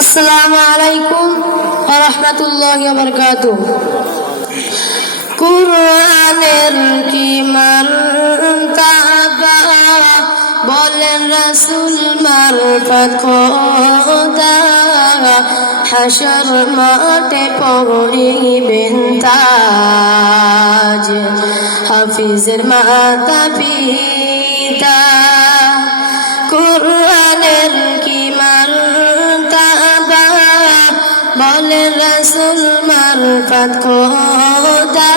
আসসালামু আলাইকুম ওয়া রাহমাতুল্লাহি ওয়া বারাকাতুহু। কুরআনের কি মারতাবা বলেন রাসূল মারফত খোদা, হাশর মাঠে পড়িবেন তাজ, হাফিজের মাতা পিতা। কুরআনের কি মারতাবা বলেন রাসূল মারফত খোদা,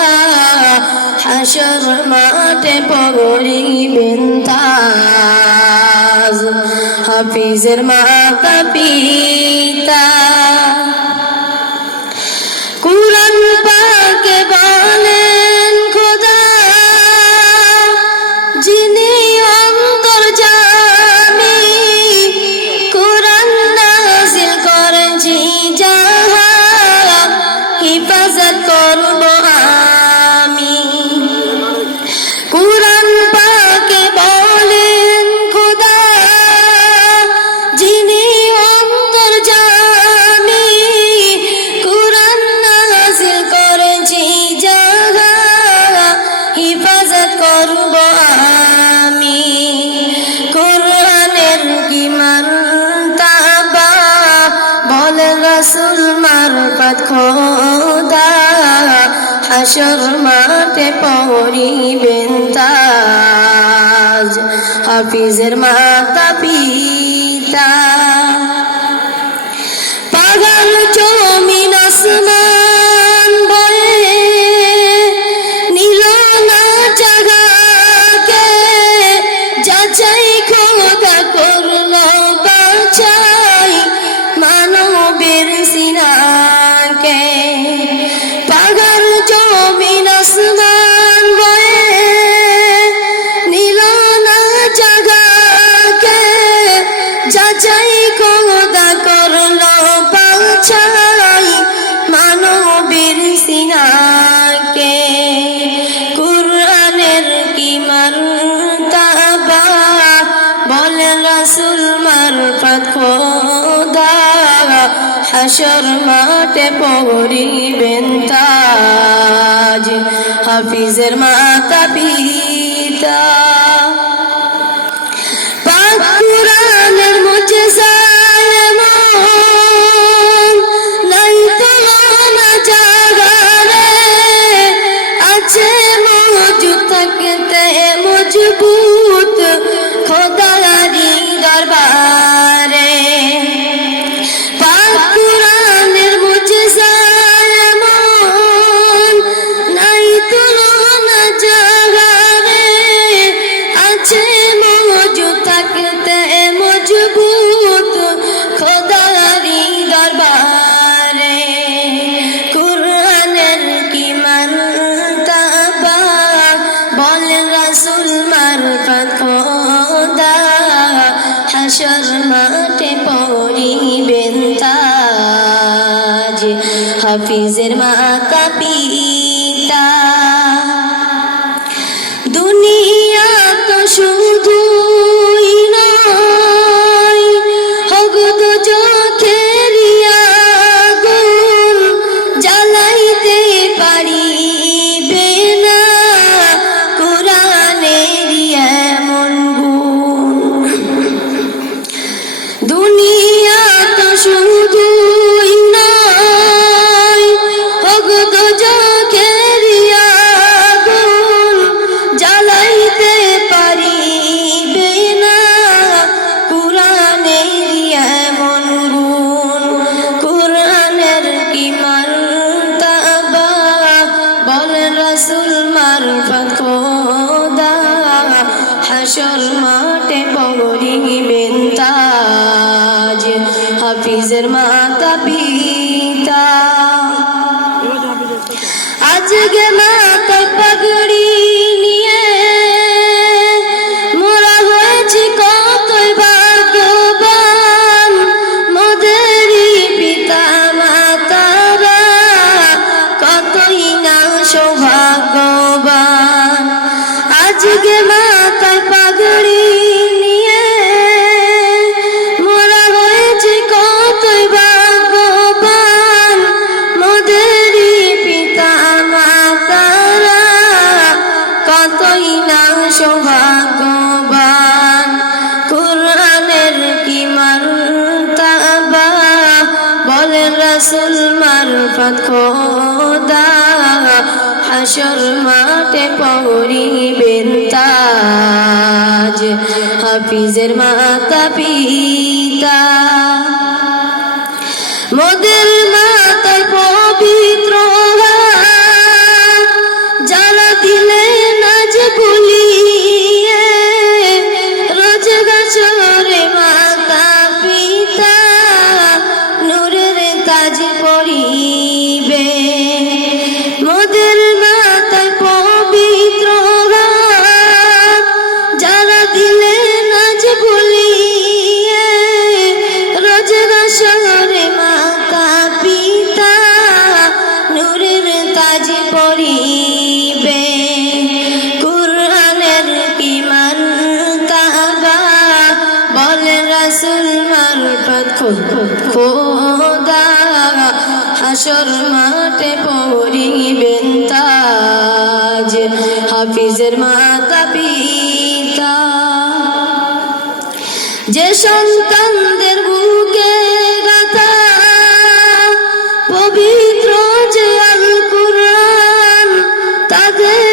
হাশর মাঠে পড়িবেন তাজ, হাফিজের মাতা পিতা। কুরআন পাকে বলেন খোদা, যিনি অন্তর্যামী, কুরআন নাযিল করেছি যাহা, হিফাজত করব আমি। কুরআন পাকে বলেন খোদা, যিনি অন্তর্যামী, কুরআন নাযিল করেছি যাহা, হিফাজত করব আমি। কুরআনের কি মারতাবা বলেন রাসূল মারফত খোদা, হাশর মাঠে পড়িবেন তাজ, হাফিজের মাতা পিতা। পাগল জমিন আসমান বয়ে নিল না জাগাকে, যাচাই খোদা করলো বাছাই মানবের সিনাকে। পাগল জমিন আসমান বয়ে নিল না জাগাকে, যাচাই খোদা করলো বাছাই মানবের সিনাকে। কুরআনের কি মারতাবা বলেন রাসূল মারফত খোদা, হাশর মাঠে পড়িবেন তাজ, হাফিজের মাতা পিতা। পাক কুরআনের মুজিজা এমন, নাই তুলনা জাগারে, আছে মজুদ থাকতে মজবুত খোদারি দরবারে। পাক কুরআনের মুজিজা এমন, নাই তুলনা জাগারে, আছে মজুদ থাকতে মজবুত খোদারি দরবারে। কুরআনের কি মারতাবা বলেন রাসূল মারফত খোদা, হাশর মাঠে পড়িবেন তাজ, হাফিজের মাতা পিতা। দুনিয়া তো শুধুই নয়, হোক দোজখের আগুন, জ্বালাইতে পারিবে না কুরআনের এমন গুণ। দুনিয়া তো শুধুই নয়, হোক দোজখের আগুন, জ্বালাইতে পারিবে না কুরআনের এমন গুণ। কুরআনের কি মারতাবা বলেন রাসূল মারফত খোদা, হাশর মাঠে পড়িবেন তাজ, হাফিজের মাতা পিতা। আজকে মাথায় পাগড়ি নিয়ে মোরা হয়েছি কতই ভাগ্যবান, মোদেরই পিতা মাতারা কতই না সৌভাগ্যবান। আজকে মাথায় পাগড়ি নিয়ে রাসূল মারফত খোদা হাসর মাঠে পরিবেন তাজ হাফিজের মাতা পিতা মোদের মাতায় পবিত্র হাত যারা দিলেন আজ ভুলিয়ে রোজ গাছরে মাতা পিতা নূরের তাজ পরিবে মোদের মাতায় পবিত্র হাত যারা দিলেন আজ ভুলিয়ে রোজ গাছরে মাতা পিতা নূরের তাজ পরিবে কুরআনের কি মান কাবা বলে রাসূল মারফত খোদা হাসর মাঠে পরিবেন তাজ হাফিজের মাতা পিতা যে সন্তানদের বুকে গাথা পবিত্র যে আল কুরআন তাদের